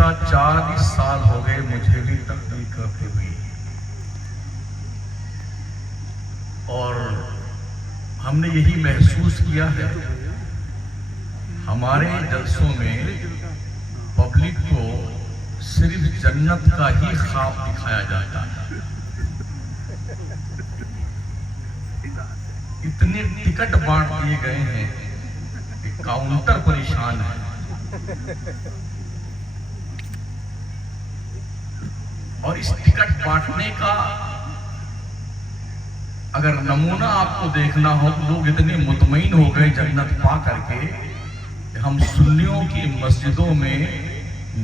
गुज़िश्ता 40 साल हो गए मुझे भी तकलीफ करते हुए, और हमने यही महसूस किया है हमारे जलसों में पब्लिक को सिर्फ जन्नत का ही ख्वाब दिखाया जाता है। इतने टिकट बांट दिए गए हैं कि काउंटर परेशान है। और इस टिकट बांटने का अगर नमूना आपको देखना हो तो लोग इतने मुतमईन हो गए जन्नत पा करके कि हम सुन्नियों की मस्जिदों में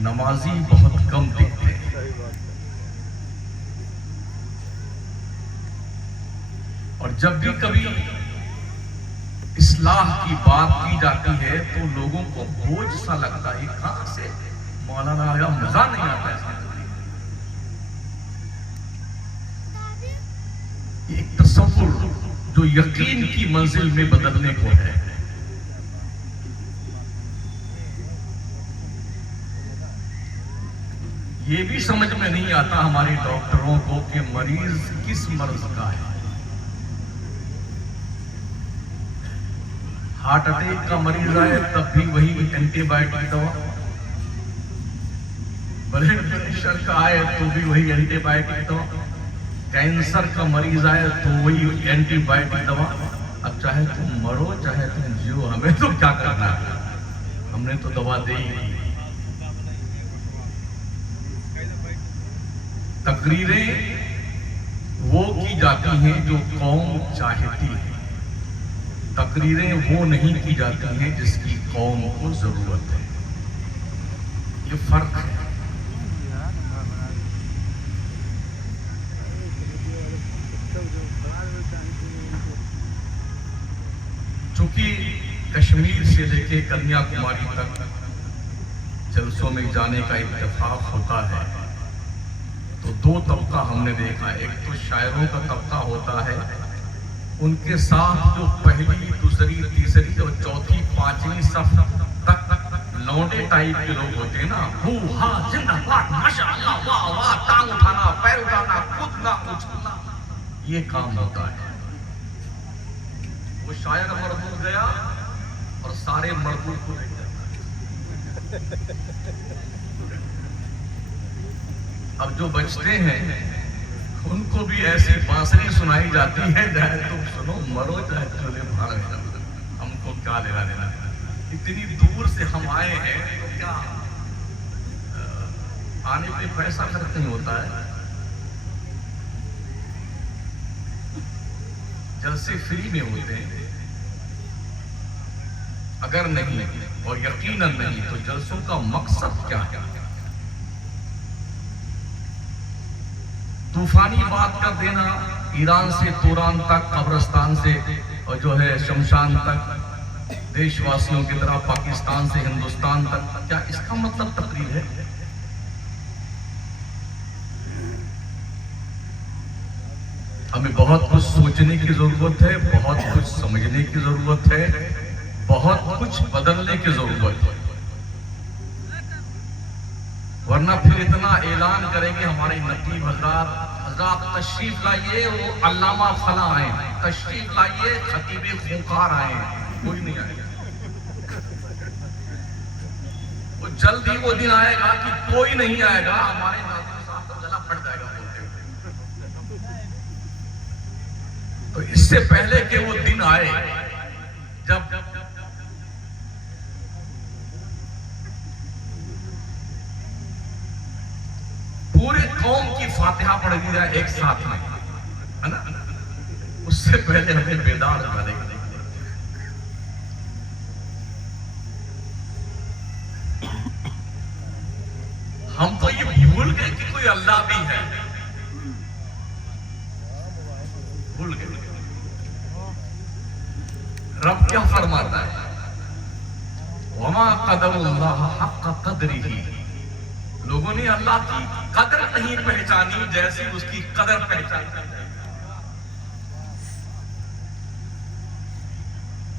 नमाजी बहुत कम दिखते हैं। और जब भी कभी इस्लाह की बात की जाती है तो लोगों को बोझ सा लगता है, कहां से मौलाना आया, मजा नहीं आता है। एक तसव्वुर जो यकीन की मंजिल में बदलने को है। ये भी समझ में नहीं आता हमारे डॉक्टरों को कि मरीज किस मर्ज का है। हार्ट अटैक का मरीज आए तब भी वही एंटीबायोटिक दवा, ब्लड प्रेशर का आए तो भी वही एंटीबायोटिक दवा, कैंसर का मरीज आए तो वही एंटीबायोटिक दवा। अब चाहे तुम मरो चाहे तुम जियो, हमें तो क्या करना है, हमने तो दवा दे ही दी। तकरीरें वो की जाती हैं जो कौम चाहती है, तकरीरें वो नहीं की जाती हैं जिसकी कौम को जरूरत है। ये फर्क है। चूंकि कश्मीर से लेके कन्याकुमारी तक जलसों में जाने का इत्तेफाक होता है तो दो तबका हमने देखा। एक तो शायरों का तबका होता है, उनके साथ जो पहली दूसरी तीसरी और चौथी पांचवी सफ तक लौंडे टाइप के लोग होते हैं ना, हू हा जिंदाबाद माशाअल्लाह वाह वाह, टांग उठाना पैर उठाना कूदना उछलना, ये काम होता है। वो शायर मरदूद गया और सारे मरदूद को ले जाता। अब जो बचते हैं उनको भी ऐसी बांसुरी सुनाई जाती है, चाहे तुम सुनो मरो चाहे चले भाड़ में, हमको क्या लेना देना। इतनी दूर से हम आए हैं तो क्या आने पे पैसा खर्च नहीं होता है, जलसे फ्री में होते हैं। अगर नहीं और यकीनन नहीं तो जलसों का मकसद क्या है? तूफानी बात कर देना, ईरान से तुरान तक, कब्रिस्तान से और जो है शमशान तक, देशवासियों की तरह पाकिस्तान से हिंदुस्तान तक, क्या इसका मतलब तकरीर है? हमें बहुत कुछ सोचने की जरूरत है, बहुत कुछ समझने की जरूरत है, बहुत कुछ बदलने की जरूरत है, वरना फिर इतना ऐलान करेंगे हमारे नकीब हजरात तशरीफ लाइए, वो अल्लामा फला आए, तशरीफ लाइए खतीबे खूंखार आए, कोई नहीं आएगा। वो जल्द ही वो दिन आएगा कि कोई नहीं आएगा, हमारे नाज़िम साहब को गला फट जाएगा बोलते हुए। तो इससे पहले कि वो दिन आए जब पूरे कौम की फातिहा पढ़ दी जाए एक साथ में, है ना, उससे पहले हमें बेदार करेंगे। हम तो ये भूल गए कि कोई अल्लाह भी है, भूल गए। रब क्या फरमाता है, वमा क़दरुल्लाह हक़्क़ क़द्रिही, लोगों ने अल्लाह की कदर नहीं पहचानी जैसी उसकी कदर पहचानी।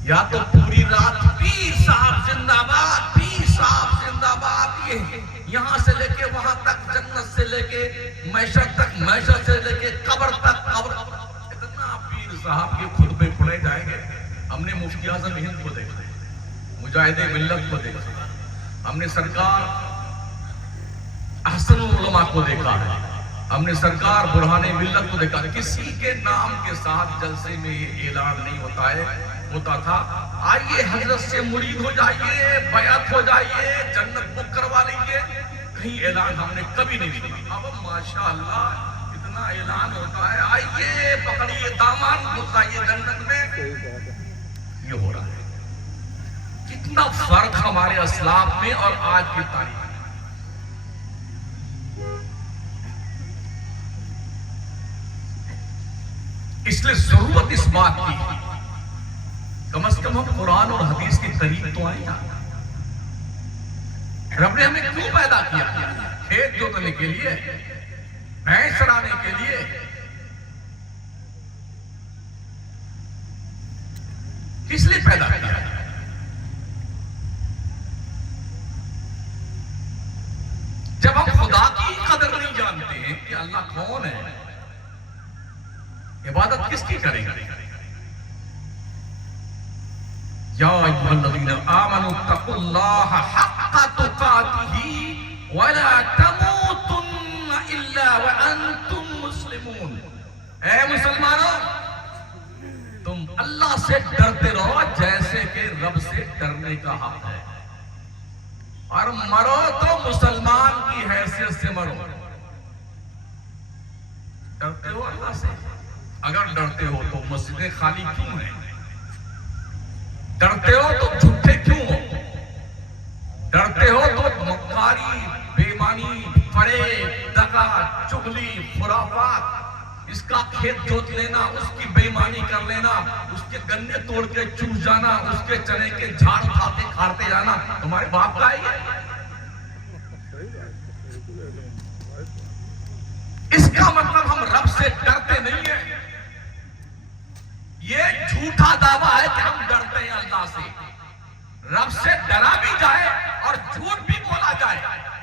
या तो पूरी रात पीर साहब जिंदाबाद, पीर साहब जिंदाबाद, ये यहां से लेके वहां तक, जन्नत से लेके मैशर तक, मैशर से लेके कब्र तक, कब्र। इतना पीर साहब के खुतबे पढ़े जाएंगे। हमने मुफ्ती आजम हिंद को देखा, मुजाहिद मिल्लत को देखा, हमने सरकार अहसनुल उलमा को देखा है, हमने सरकार बुरहाने मिल्लत को देखा। किसी के नाम के साथ जलसे में ये ऐलान नहीं होता था आइए हजरत से मुरीद हो जाइए, बयात हो जाइए, जन्नत बुक करवा लीजिए। कहीं ऐलान हमने कभी नहीं सुना। अब माशाअल्लाह इतना ऐलान होता है, आइए पकड़िए दामन, घुस जाइए जन्नत में। ये हो रहा है। कितना फर्क हमारे अस्लाफ में और आज की तारीख में। इसलिए जरूरत इस बात की है, कम से कम हम कुरान और हदीस के करीब तो आए ना। रब ने हमें क्यों पैदा किया? खेत जोतने के लिए, भैंस चराने के लिए। किस लिए पैदा किया? जब हम खुदा की कदर नहीं जानते हैं कि अल्लाह कौन है, इबादत किसकी करेंगे? या अय्युहल्लज़ीना आमनू तक़ुल्लाह हक़्क़ तुक़ातिही वला तमूतुन्ना इल्ला व अंतुम मुस्लिमून। ऐ मुसलमानों, तुम अल्लाह से डरते रहो जैसे कि रब से डरने का हक है, और मरो तो मुसलमान की हैसियत से मरो। डरते हो अल्लाह से? अगर डरते हो तो मस्जिदें खाली क्यों हैं? डरते हो तो झूठे क्यों हो? डरते हो तो मक्कारी, बेईमानी, फरेब, दगा, चुगली, खुराफात, इसका खेत जोत लेना, उसकी बेईमानी कर लेना, उसके गन्ने तोड़ के चूस जाना, उसके चने के झाड़ खाते खाते जाना तुम्हारे बाप का ही है। इसका मतलब हम रब से डरते नहीं है। ये झूठा दावा है कि हम डरते हैं अल्लाह से। रब से डरा भी जाए और झूठ भी बोला जाए,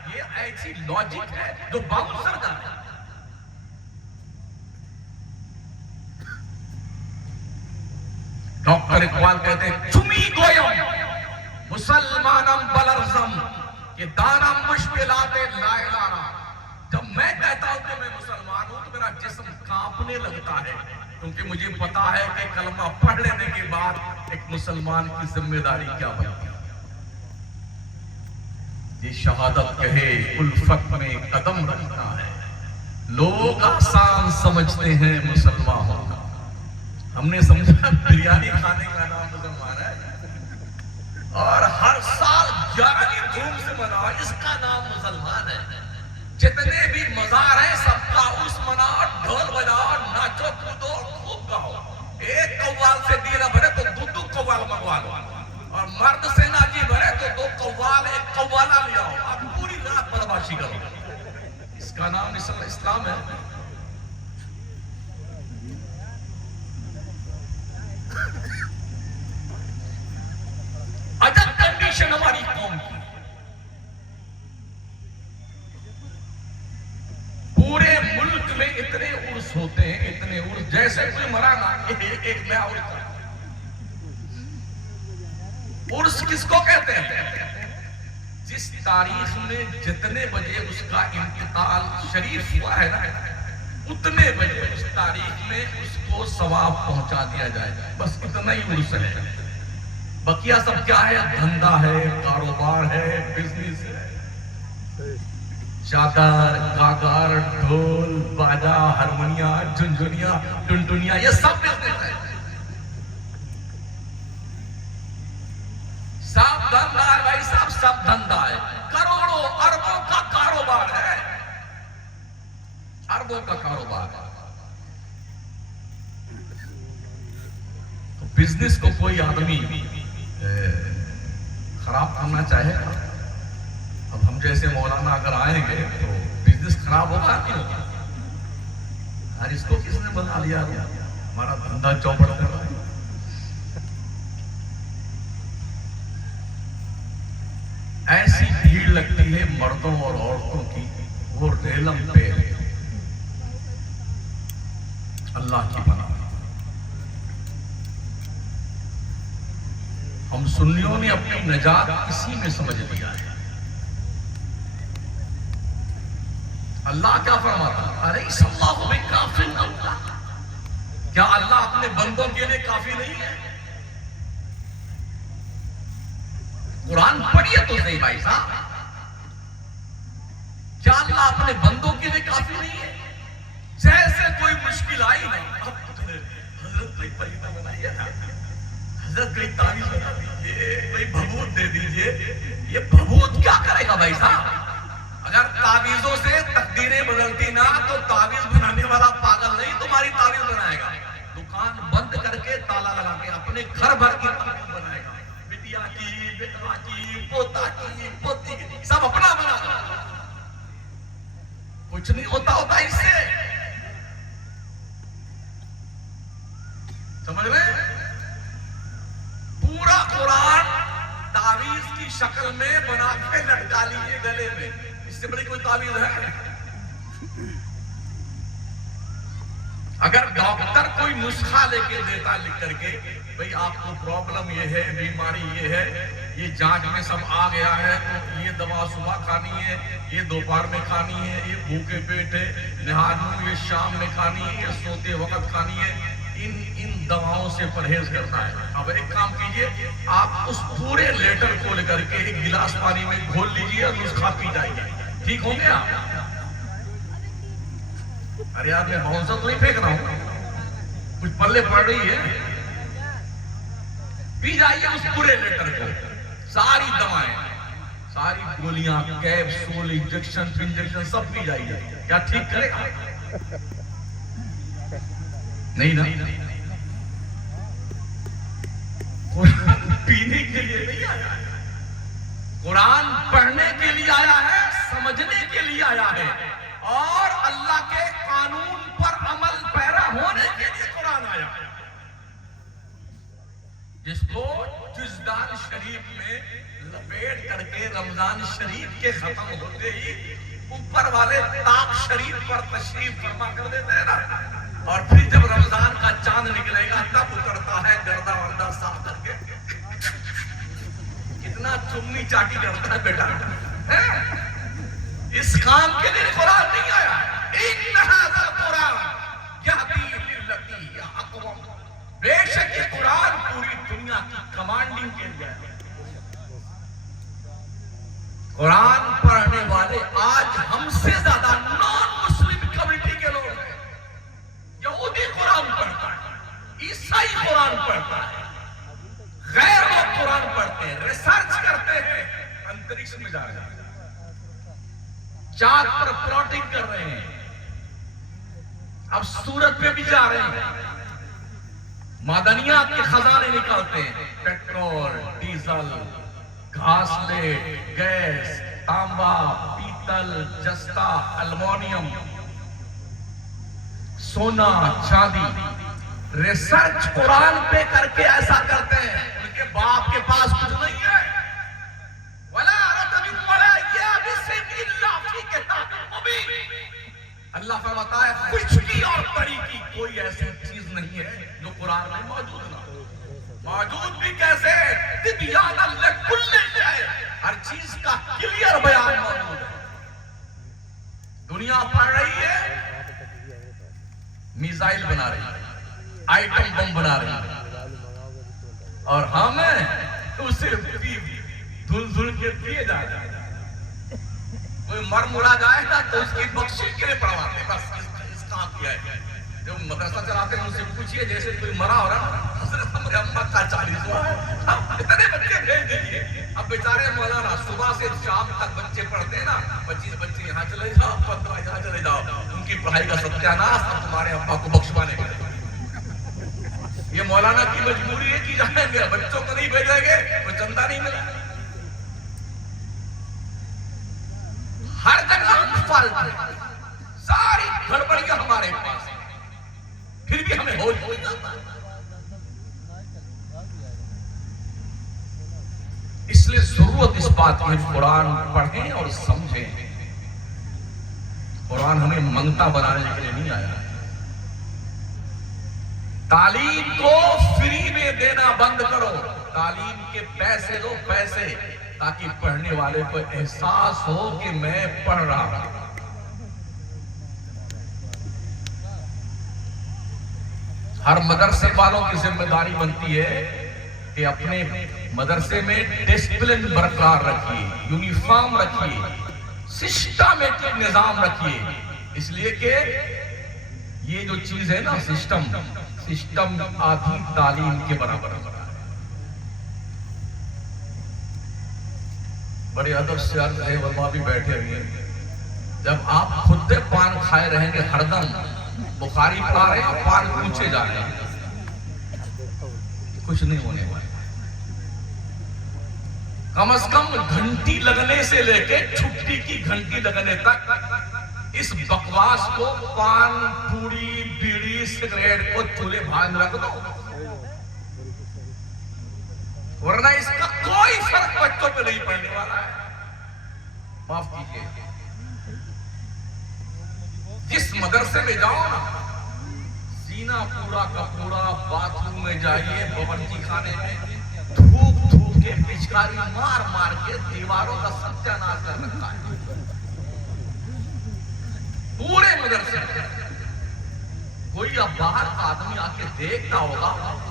ये ऐसी लॉजिक है जो बाउंसर जाता है। डॉक्टर इकबाल कहते हैं चुमी गोयम मुसलमानम बलरजम, ये दाना मुश्किलाते लाइलाना। जब मैं कहता हूं कि मैं मुसलमान हूं तो मेरा जिस्म कांपने लगता है, क्योंकि मुझे पता है कि कलमा पढ़ लेने के बाद एक मुसलमान की जिम्मेदारी क्या बनती है। ये शहादत कहे उल्फत में कदम रखना है। लोग आसान समझते हैं मुसलमान होना। हमने समझा बिरयानी खाने का नाम मुसलमान है, और हर साल जानी धूम से मनाओ, इसका नाम मुसलमान है। जितने भी मजार हैं सबका उर्स मनाओ, ढोल बजाओ, नाचो कूदो, खूब गाओ। एक कव्वाल से दिया भरे तो दो कव्वाल मंगवा लो, और मर्द से नाची भरे तो 2 कव्वाल, 1 कव्वाला ले आओ। अब पूरी रात बदमाशी करो। इसका नाम इस्लाम है। अजब कंडीशन हमारी कौम की। पूरे मुल्क में इतने उर्स होते हैं, इतने उर्स, जैसे कोई मरा ना एक नया उर्स किसको कहते हैं? जिस तारीख में जितने बजे उसका इंतकाल शरीफ हुआ है ना, उतने बजे उस तारीख में उसको सवाब पहुंचा दिया जाए। बस इतना ही उर्स है। बकिया सब क्या है? धंधा है, कारोबार है, बिजनेस है। चादर, गागर, ढोल, बाजा, हारमोनिया, झुनझुनिया, टुनटुनिया, ये सब बिजनेस है। सब धंधा है भाई साहब, सब धंधा है। करोड़ों अरबों का कारोबार है, अरबों का कारोबार है। तो बिजनेस को कोई आदमी खराब करना चाहेगा? अब हम जैसे मौलाना अगर आएंगे तो बिजनेस खराब होगा नहीं होगा? यार इसको किसने बना लिया? हमारा धंधा चौपट कर रहा है। ऐसी भीड़ लगती है मर्दों और औरतों की, वो रेलम पे है। अल्लाह की बना। हम सुन्नियों ने अपनी निजात इसी में समझ लिया है। अल्लाह क्या फरमाता, अरे सल्लल्लाहु अलैहि काफिल अल्लाह, क्या अल्लाह अपने बंदों के लिए काफी नहीं है? कुरान पढ़िए तो सही भाई साहब, क्या अल्लाह अपने बंदों के लिए काफी नहीं है? जैसे कोई मुश्किल आई ना, अब हजरत कोई परिंदा बनाइए ना, हजरत कोई तावीज बना दीजिए, कोई भभूत दे दीजिए। ये भभूत क्या करेगा भाई साहब? अगर तावीजों से तकदीरें बदलती ना, तो तावीज बनाने वाला पागल नहीं तुम्हारी तावीज बनाएगा। दुकान बंद करके ताला लगा के अपने घर भर की तावीज बनाएगा। बिटिया की, बेटवा की, पोता की, पोती की, सब अपना बना दो। कुछ नहीं होता इससे, समझ में? पूरा कुरान तावीज की शक्ल में बना के लटका लीजिए गले में, इससे बड़ी कोई तावीज है? अगर डॉक्टर कोई नुस्खा लेके देता लिख करके, भाई आपको प्रॉब्लम ये है, बीमारी ये है, ये जांच में सब आ गया है, तो ये दवा सुबह खानी है, ये दोपहर में खानी है, ये भूखे पेट है, नहानू ये शाम में खानी है, ये सोते वक्त खानी है, इन दवाओं से परहेज करना है। अब एक काम कीजिए, आप उस पूरे लेटर को लेकर के एक गिलास पानी में घोल लीजिए और नुस्खा पी जाइए, ठीक हो गया? अरे यार मैं बहुत सा तो नहीं फेंक रहा हूं, कुछ पल्ले पड़ रही है। पी जाइए उस पूरे लेटर को, सारी दवाएं, सारी गोलियां, कैप्सूल, इंजेक्शन, फिंजेक्शन सब पी जाइए। क्या ठीक करेगा? नहीं ना। कुरान पीने के लिए नहीं आया है, कुरान पढ़ने के लिए आया है, समझने के लिए आया है, और अल्लाह के कानून पर अमल पैरा होने के लिए कुरान आया है। जिसको जुज़दान शरीफ में लपेट करके रमजान शरीफ के खत्म होते ही ऊपर वाले ताक शरीफ पर तशरीफ फरमा कर देते हैं ना, और फिर जब रमजान का चांद निकलेगा तब उतरता है गर्दा वर्दा साफ करके, कितना चुम्मी चाटी करता है बेटा है? इस काम के लिए कुरान नहीं आया। बेशक ये कुरान पूरी दुनिया की कमांडिंग के लिए है। कुरान पढ़ने वाले आज हमसे ज्यादा नॉन मुस्लिम कम्युनिटी के लोग हैं। यहूदी कुरान पढ़ता है, ईसाई कुरान पढ़ता है, गैर लोग कुरान पढ़ते हैं, रिसर्च करते हैं, अंतरिक्ष में जा रहे हैं, चांद पर प्लॉटिंग कर रहे हैं, अब सूरज पे भी जा रहे हैं, मादनियात के खजाने निकालते हैं, पेट्रोल, डीजल, घासलेट, गैस, तांबा, पीतल, जस्ता, एल्युमिनियम, सोना, चांदी, रिसर्च कुरान पे करके ऐसा करते हैं। उनके बाप के पास कुछ नहीं है। अल्लाह फरमाता है खुशकी और तरीकी कोई ऐसी चीज नहीं है जो कुरान में मौजूद ना हो। मौजूद भी कैसे, तिबयानन लिकुल्लि शै, हर चीज का क्लियर बयान मौजूद है। दुनिया पढ़ रही है, मिसाइल बना रही है, आइटम बम बना रही है, और हमें उसे धुल धुल के दिए जा रहे हैं। कोई मर मुड़ा जाएगा तो उसकी बख्शी के लिए पढ़वाते, बस इस काम किया है। जो मदरसा चलाते हैं उनसे पूछिए, जैसे कोई मरा हो रहा, हजरत हमारे अम्मा का 40वां है, हम इतने बच्चे भेज दीजिए। अब बेचारे मौलाना सुबह से शाम तक बच्चे पढ़ते हैं ना, 25 बच्चे यहाँ चले जाओ, 15 यहाँ चले जाओ, उनकी पढ़ाई का सत्यानाश अब तुम्हारे अम्मा को बख्शवाने का। ये मौलाना की मजबूरी है कि जाएंगे, बच्चों को नहीं भेजेंगे तो चंदा नहीं मिला। हर जगह फाल्ट है, सारी गड़बड़ियां हमारे पास है, फिर भी हमें हो जाता है। इसलिए जरूरत इस बात की कुरान पढ़ें और समझें। कुरान हमें मंगता बनाने के लिए नहीं आया। तालीम को फ्री में देना बंद करो। तालीम के पैसे दो, पैसे, ताकि पढ़ने वाले को एहसास हो कि मैं पढ़ रहा हूं। हर मदरसे वालों की जिम्मेदारी बनती है कि अपने मदरसे में डिसिप्लिन बरकरार रखिए, यूनिफॉर्म रखिए, सिस्टमेटिक निजाम रखिए। इसलिए कि ये जो चीज है ना, सिस्टम आधी तालीम के बराबर है। बड़े अदब से अर्ज है, वर्मा भी बैठे हुए हैं, जब आप खुद से पान खाए रहेंगे हरदम, बुखारी पा रहे हैं, पान पूछे जा रहे हैं, कुछ नहीं होने वाला। कम से कम घंटी लगने से लेके छुट्टी की घंटी लगने तक इस बकवास को, पान, पूरी, बीड़ी, सिगरेट को चूल्हे भाग में रख दो, वरना इसका कोई फर्क बच्चों पे नहीं पड़ने वाला है। माफ कीजिए, जिस मदरसे में जाओ ना, सीना पूरा का पूरा बाथरूम में जाइए, बावर्ची खाने में धूप के पिचकारी मार मार के दीवारों का सत्यानाश कर रखा है पूरे मदरसे में। कोई अब बाहर का आदमी आके देखता होगा,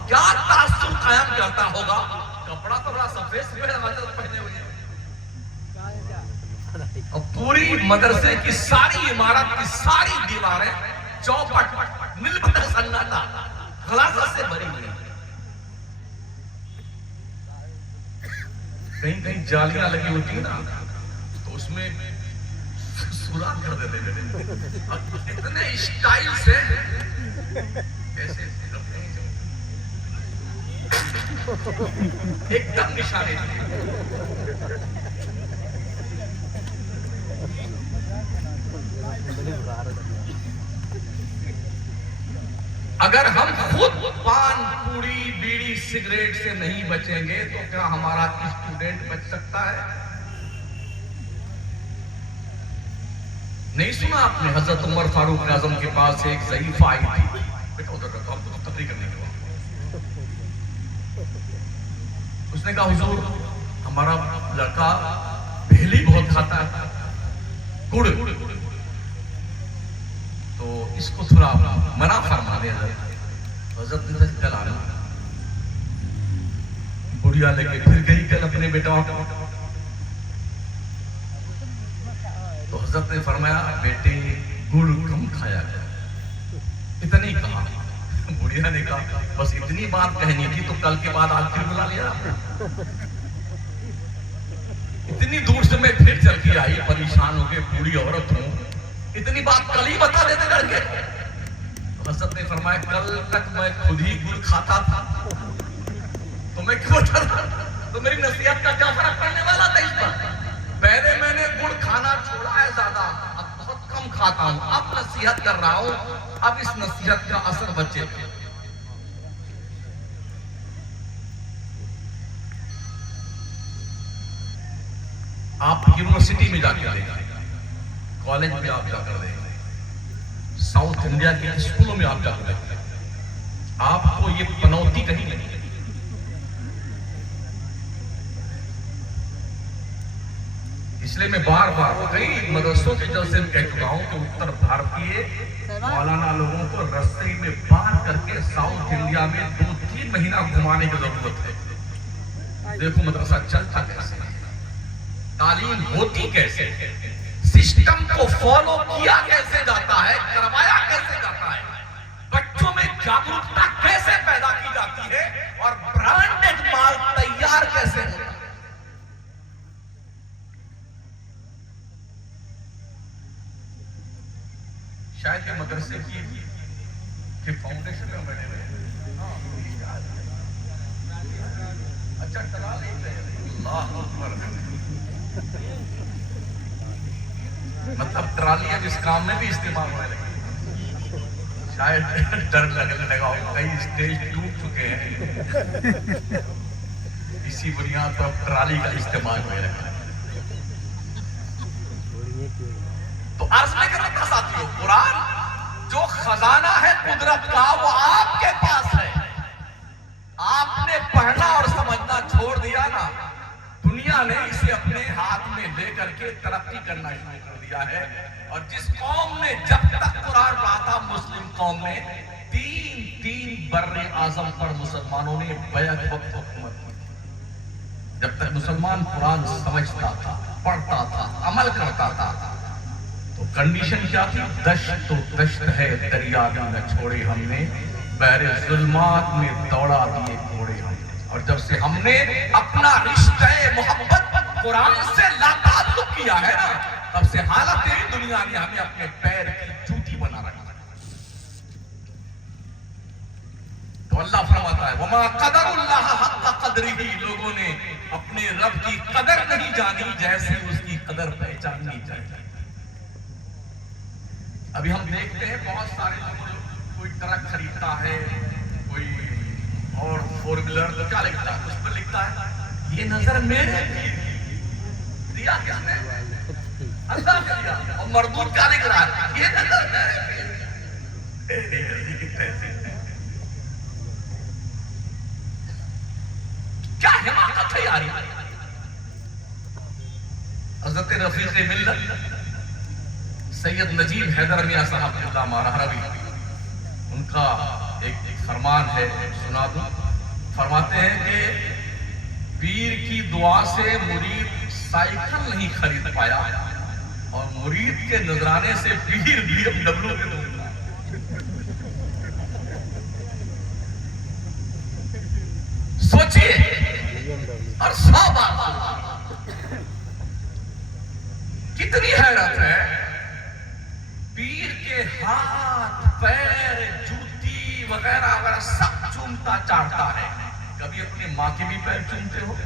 क्या तासुर कायम करता होगा। कपड़ा तो बड़ा सफेद पहने हुए हैं, और पूरी मदरसे की सारी इमारत की सारी दीवारें, चौपट, मिलबता सन्नाटा, खलासा से भरी हुई। कहीं कहीं जालियां लगी होती है ना, तो उसमें सुराख कर देते हैं इतने स्टाइल से, ऐसे एकदम निशाने। अगर हम खुद पान, पूरी, बीड़ी, सिगरेट से नहीं बचेंगे तो क्या हमारा स्टूडेंट बच सकता है? नहीं सुना आपने, हजरत उमर फारूक आजम के पास एक ज़ईफ़ा आई थी, बेटा उधर रखो, आपको तकरीर करने के बाद उसने कहा, हुजूर हमारा लड़का भेली बहुत खाता है, गुड़, तो इसको थोड़ा मना फरमा दे। हजरत ने कल आना, बुढ़िया लेके फिर गई कल अपने बेटा, तो हजरत ने फरमाया, बेटे गुड़ कम खाया कर। इतनी कहा। बुढ़िया ने कहा, बस इतनी बात कहनी थी तो कल के बाद आज फिर बुला लिया। इतनी दूर से मैं फिर चल के आई, परेशान हो गए, बूढ़ी औरत हूं, इतनी बात कल ही बता देते करके। तो हजरत ने फरमाया, कल तक मैं खुद ही गुड़ खाता था, तो मैं क्यों डरा? तो मेरी नसीहत का क्या फर्क पड़ने वाला था इस पर? पहले मैंने गुड़ खाना छोड़ा है ज्यादा, अब बहुत कम खाता हूं, अब नसीहत कर रहा हूं, अब इस नसीहत का असर बचे। आप यूनिवर्सिटी में जाकर देखें, कॉलेज में आप जाकर देखें, साउथ इंडिया के स्कूलों में आप जाकर देखें, आपको ये पनौती कहीं नहीं है। इसलिए मैं बार बार कई मदरसों के जल से कह चुका हूं कि उत्तर भारतीय मौलाना लोगों को रस्ते में बांध करके साउथ इंडिया में 2-3 महीना घुमाने की जरूरत है। देखो मदरसा चलता कैसे, तालीम होती कैसे, सिस्टम को फॉलो किया कैसे जाता है, करवाया कैसे जाता है, बच्चों में जागरूकता कैसे पैदा की जाती है, और ब्रांडेड माल तैयार कैसे होता है। शायद ये मदरसे की फाउंडेशन में बने हुए। अच्छा चला लेते मतलब ट्राली अब इस काम में भी इस्तेमाल होने लगी। शायद डर लगने लगा, कई स्टेज टूट चुके हैं। इसी बुनियाद पर ट्राली का इस्तेमाल हो रहा है। तो अर्ज में करना था साथियों, कुरान जो खजाना है कुदरत का वो आपके पास है। आपने पढ़ना और समझना छोड़ दिया ना, दुनिया ने इसे अपने हाथ में लेकर के तरक्की करना शुरू कर दिया है। और जिस कौम ने जब तक कुरान पढ़ा था, मुस्लिम कौम ने तीन बर्रे आजम पर मुसलमानों ने बैक वक्त हुकूमत की। जब तक मुसलमान कुरान समझता था, पढ़ता था, अमल करता था, तो कंडीशन क्या थी? दश्त तो दश्त है, दरिया भी न छोड़े हमने, बहरे जुल्मात में दौड़ा दिए घोड़े हमने। और जब से हमने अपना रिश्ते मोहब्बत कुरान से लाताल्लुक किया है ना, तब से हालत तेरी दुनिया ने हमें अपने पैर की जूती बना रखा है। तो अल्लाह फरमाता है, वमा क़दरुल्लाह हक़्क़ क़द्रिही, लोगों ने अपने रब की कदर नहीं जानी जैसे उसकी कदर पहचाननी चाहिए। अभी हम देखते हैं बहुत सारे लोग, कोई ट्रक खरीदता है, कोई और 4 व्हीलर, तो क्या लिखता है उस पर? लिखता है ये नजर मेरे दिया किसने? अल्लाह ने दिया। और मरदूद क्या लिख रहा है? ये नजर मेरे। क्या हिमाकत है यार। हज़रत रफ़ीक़ मिल्लत सैयद नजीब हैदर मियां साहब अल्लाह मारहरवी, उनका एक फरमान है, सुना दूं। फरमाते हैं कि पीर की दुआ से मुरीद साइकिल नहीं खरीद पाया और मुरीद के नजराने से पीर BMW के दूंगा। सोचिए, और 100 बात कितनी हैरत है। पीर के हाथ, पैर, जूती वगैरह वगैरह सब चूमता चाटता है। कभी अपनी माँ के भी पैर चूमते हो?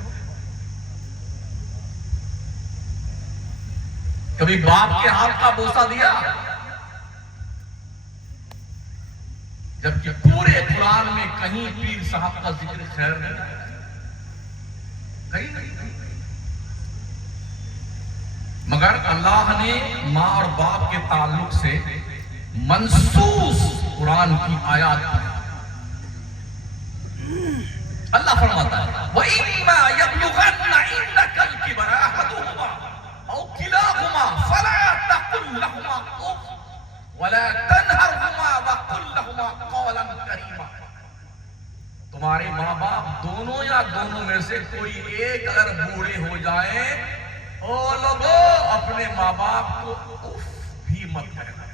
कभी बाप के हाथ का बोसा दिया? जबकि पूरे कुरान में कहीं पीर साहब का जिक्र खैर नहीं है, कहीं नहीं। मगर अल्लाह ने माँ और बाप के ताल्लुक से मनसूस कुरान की आयत अल्लाह फरमाता है, वइम्मा यब्लुगन्ना इंदकल किबरा अहदुहुमा औ किलाहुमा फला तकुल लहुमा उफ वला तनहरहुमा वकुल लहुमा कौलन करीमा। तुम्हारे माँ बाप दोनों या दोनों में से कोई एक अगर बूढ़े हो जाए, ओ लोगों, अपने माँ बाप को उफ भी मत कहना।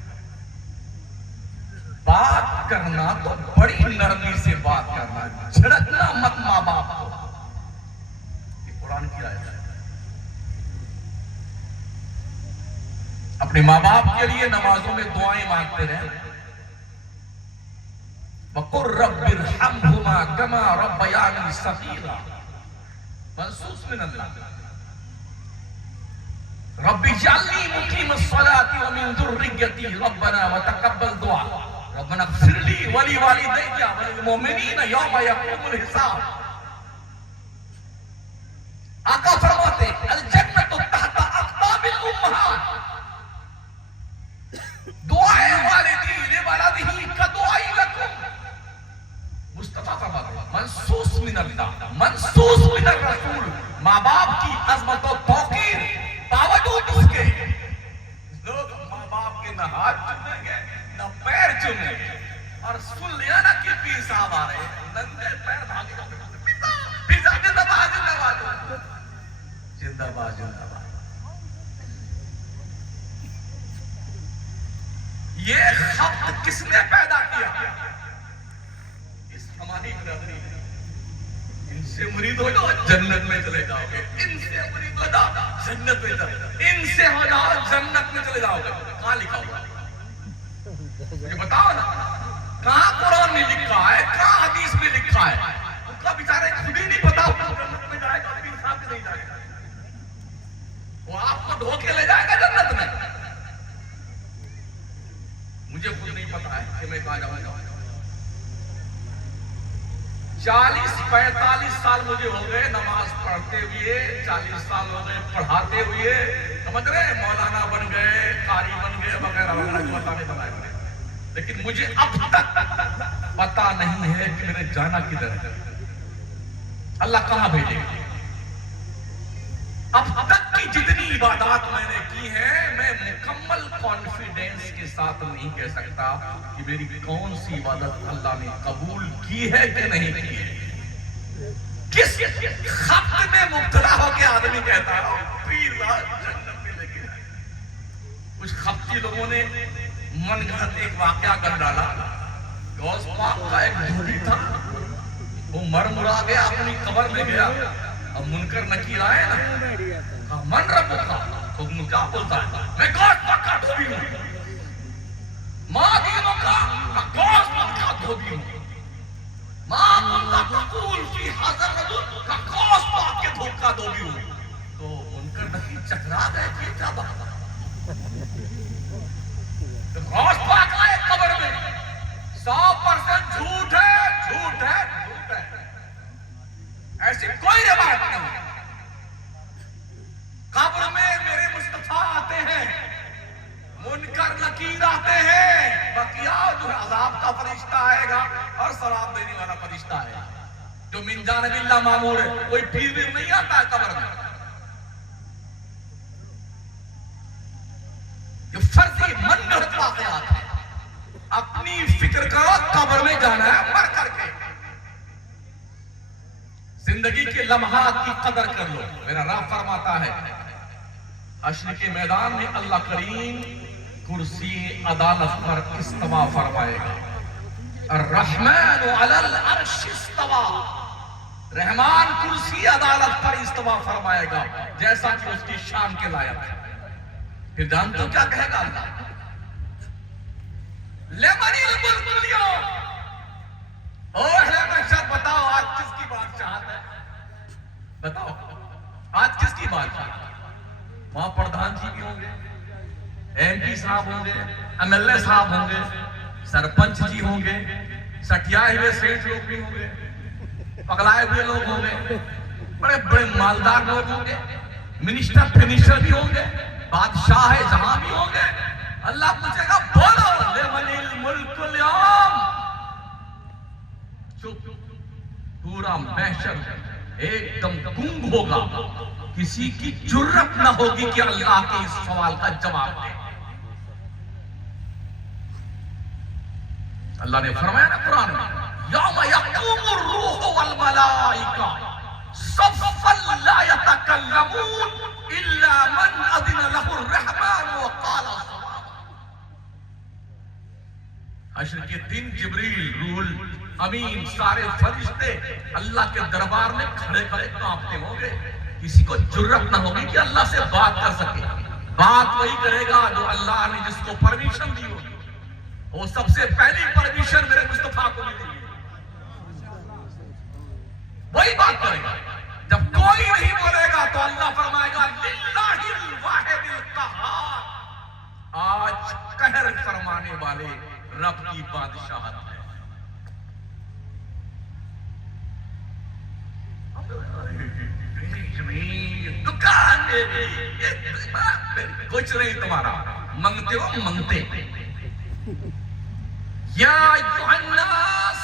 बात करना तो बड़ी नरमी से बात करना, झड़कना मत माँ बाप को। ये कुरान की आयत है। अपने माँ बाप के लिए नमाजों में दुआएं मांगते रहे। वकुर रब्बिरहमहुमा कमा रब्बयानी सगीरा, मनसूस मिन अल्लाह। रब्बी जअलनी मुकीमस्सलाति व मिन ज़ुर्रिय्यती रब्बना व तक़ब्बल दुआ रब्बना ग़फ़िरली व लिवालिदैया व लिलमुमिनीना यौम यक़ूमुल हिसाब। आका फरमाते अल जन्नतु तहता अक़ताबिल उम्महात, दुआए वालिदी लिवलदिही कदुआई लकुम। मुस्तफा फरमाते मनसूस मिन अल्लाह, मनसूस मिन रसूल। माँ बाप की अज़मत और तौक़ीर बावजूद उसके लोग माँ बाप के न हाथ चूमेंगे न पैर चूमेंगे। और सुन लिया ना कि पीर साहब आ रहे हैं, नंगे पैर भागे पिता जिंदाबाद जिंदाबाद जिंदाबाद जिंदाबाद। ये शब्द किसने पैदा किया? इस हमारी नगरी। इनसे मुरीद हो जाओ जन्नत में चले जाओगे, इनसे मुरीद हो जाओ जन्नत में चले जाओ, इनसे हो जाओ जन्नत में चले जाओगे। कहां लिखा हुआ? मुझे बताओ ना, कहां कुरान में लिखा है, कहां हदीस में लिखा है? उनका बेचारे खुद ही नहीं पता जन्नत में जाएगा, पीर साहब नहीं जाएगा। वो आपको धोखे ले जाएगा जन्नत में। मुझे खुद नहीं पता है कि मैं कहां जाऊंगा। 40-45 साल मुझे हो गए नमाज पढ़ते हुए, 40 साल हो गए पढ़ाते हुए, समझ रहे, मौलाना बन गए, कारी बन गए, वगैरह वगैरह जो अल्लाह ने बनाए। लेकिन मुझे अब तक पता नहीं है कि मैंने जाना किधर है, अल्लाह कहां भेजेगा। अब तक की जितनी इबादत मैंने की है, मैं मुकम्मल कॉन्फिडेंस के साथ नहीं कह सकता कि मेरी कौन सी इबादत अल्लाह ने कबूल की है कि नहीं की है। किस खत में मुब्तला होकर आदमी कहता है पीर जन्नत में लेके जाए। कुछ खपती लोगों ने मनगढ़ंत एक वाकया कर डाला। गौस पाक का एक धोबी था, वो मर मुरा गया, अपनी कब्र में गया। अब मुनकर नकीर आए ना, मन रब का हुक्म क्या बोलता है, मैं गौस पाक का धोबी हूं, मां दीनों का गौस पाक का धोबी हूं, मां उनका तकूल फी हाज़र रजुल का गौस पाक के धोखा धोबी हूं। तो मुनकर नकीर चकरा गए कि क्या बात है। तो गौस पाक आए कब्र में, 100% झूठ है, झूठ है, झूठ है, ऐसी कोई रिवायत नहीं। कब्र में मेरे मुस्तफा आते हैं, मुनकर नकीर आते हैं, बकिया जो अजाब का फरिश्ता आएगा और सवाब देने वाला फरिश्ता आएगा। जो मिन जानिबिल्लाह मामूर है, कोई पीर भी नहीं आता है कब्र में। ये फर्जी मनगढ़ंत वाक़यात है। अपनी फिक्र करो, कब्र में जाना है मर करके। जिंदगी के लम्हात की कदर कर लो। मेरा रब फरमाता है हश्र के मैदान में अल्लाह करीम कुर्सी अदालत पर इस्तवा फरमाएगा। अर्रहमान अलल अर्श इस्तवा, रहमान कुर्सी अदालत पर इस्तवा फरमाएगा जैसा कि उसकी शान के लायक है। फिर जानते हो क्या कहेगा अल्लाह, लेमनिल मुल्कुल यौम, बताओ आज किसकी बादशाहत है, बताओ आज किसकी बादशाहत। वहां प्रधान जी भी होंगे, एमपी साहब होंगे, एमएलए साहब होंगे, सरपंच जी होंगे, सटियाए हुए सेठ लोग भी होंगे, पगलाए हुए लोग होंगे, बड़े बड़े मालदार लोग होंगे, मिनिस्टर फिनिस्टर भी होंगे, बादशाह है जहां भी होंगे। अल्लाह पूछेगा बोलो लिमनिल मुल्कुल यौम, पूरा महशर एकदम गुंग होगा, किसी की जुर्रत न होगी कि अल्लाह के इस सवाल का जवाब दे। अल्लाह ने फरमाया ना कुरान में, यौम यक़ूमुर रूह वल मलाइका सफ़्फ़न ला यतकल्लमून इल्ला मन अज़िन लहुर रहमान व क़ाला सवाब। हश्र के दिन जिब्रील, रूहुल अमीन, सारे फरिश्ते अल्लाह के दरबार में खड़े खड़े कांपते होंगे। किसी को जुर्रत ना होगी कि अल्लाह से बात कर सके। बात वही करेगा जो अल्लाह ने जिसको परमिशन दी होगी। वो सबसे पहली परमिशन मेरे मुस्तफा को मिली, वही बात करेगा। जब कोई नहीं बोलेगा तो अल्लाह फरमाएगा लिल्लाहिल वाहिदिल कहार, आज कहर फरमाने वाले रब की बादशाहत है। दुकान कुछ नहीं तुम्हारा, मंगते हो मंगते। या अय्युहन्नास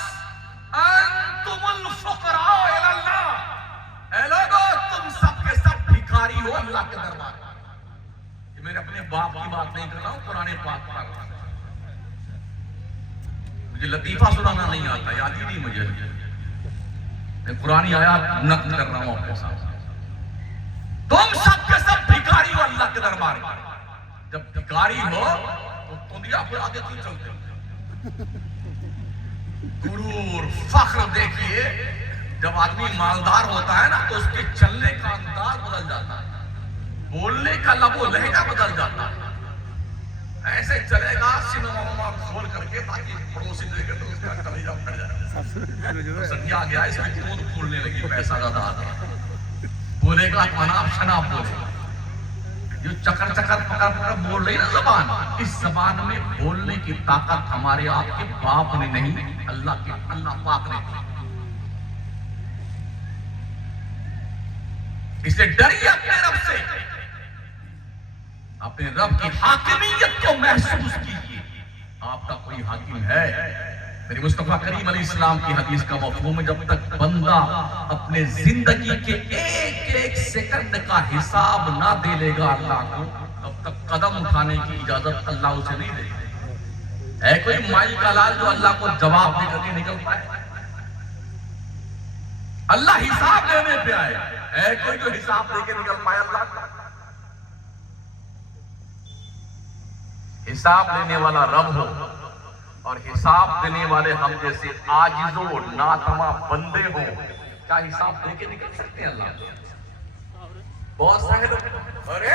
अंतुमुल फुकरा इलल्लाह, ऐ लोगों तुम सब के सब भिखारी हो अल्लाह के दरबार। ये मेरे अपने बाप की बात नहीं कर रहा हूं, कुरान पाक पढ़ रहा हूं। मुझे लतीफा सुनाना नहीं आता, याद ही नहीं मुझे, मैं पुरानी आयत नक़ल कर रहा हूं आपके साथ। तुम सब के सब भिखारी हो अल्लाह के दरबार में। जब भिखारी हो तो दुनिया पर आगे क्यों चलते हो? गुरूर फख्र देखिए, जब आदमी मालदार होता है ना तो उसके चलने का अंदाज बदल जाता है, बोलने का लबो लहजा बदल जाता है। ऐसे चलेगा सिनेमा खोल करके ताकि पड़ोसी देखे तो उसका कलेजा फट जाए। संज्ञा गया इसमें कूद फूलने लगी, पैसा ज्यादा आ गया, बोलेगा मनाब शनाब बोलेगा। जो चकर चकर पकड़ पकड़ बोल रही ना जबान, इस जबान में बोलने की ताकत हमारे आपके बाप ने नहीं, अल्लाह पाक ने दी। इसलिए डरिए अपने रब से, अपने रब की हाकिमियत को महसूस कीजिए। आपका कोई हाकिम है? मेरे मुस्तफा करीम अलैहिस्सलाम की हदीस का मफहूम है, जब तक बंदा अपने जिंदगी के एक एक सेकंड का हिसाब ना दे लेगा अल्लाह को, तब तक कदम उठाने की इजाजत अल्लाह उसे नहीं देगा। है कोई माई का लाल जो अल्लाह को जवाब दे करके निकल पाए? अल्लाह हिसाब लेने पे आए, है कोई जो हिसाब देके निकल पाए अल्लाह का? हिसाब लेने वाला रब हो और हिसाब देने वाले हम जैसे आजिजो नातमा बंदे हो, क्या हिसाब देके निकल सकते हैं अल्लाह? बहुत सारे लोग अरे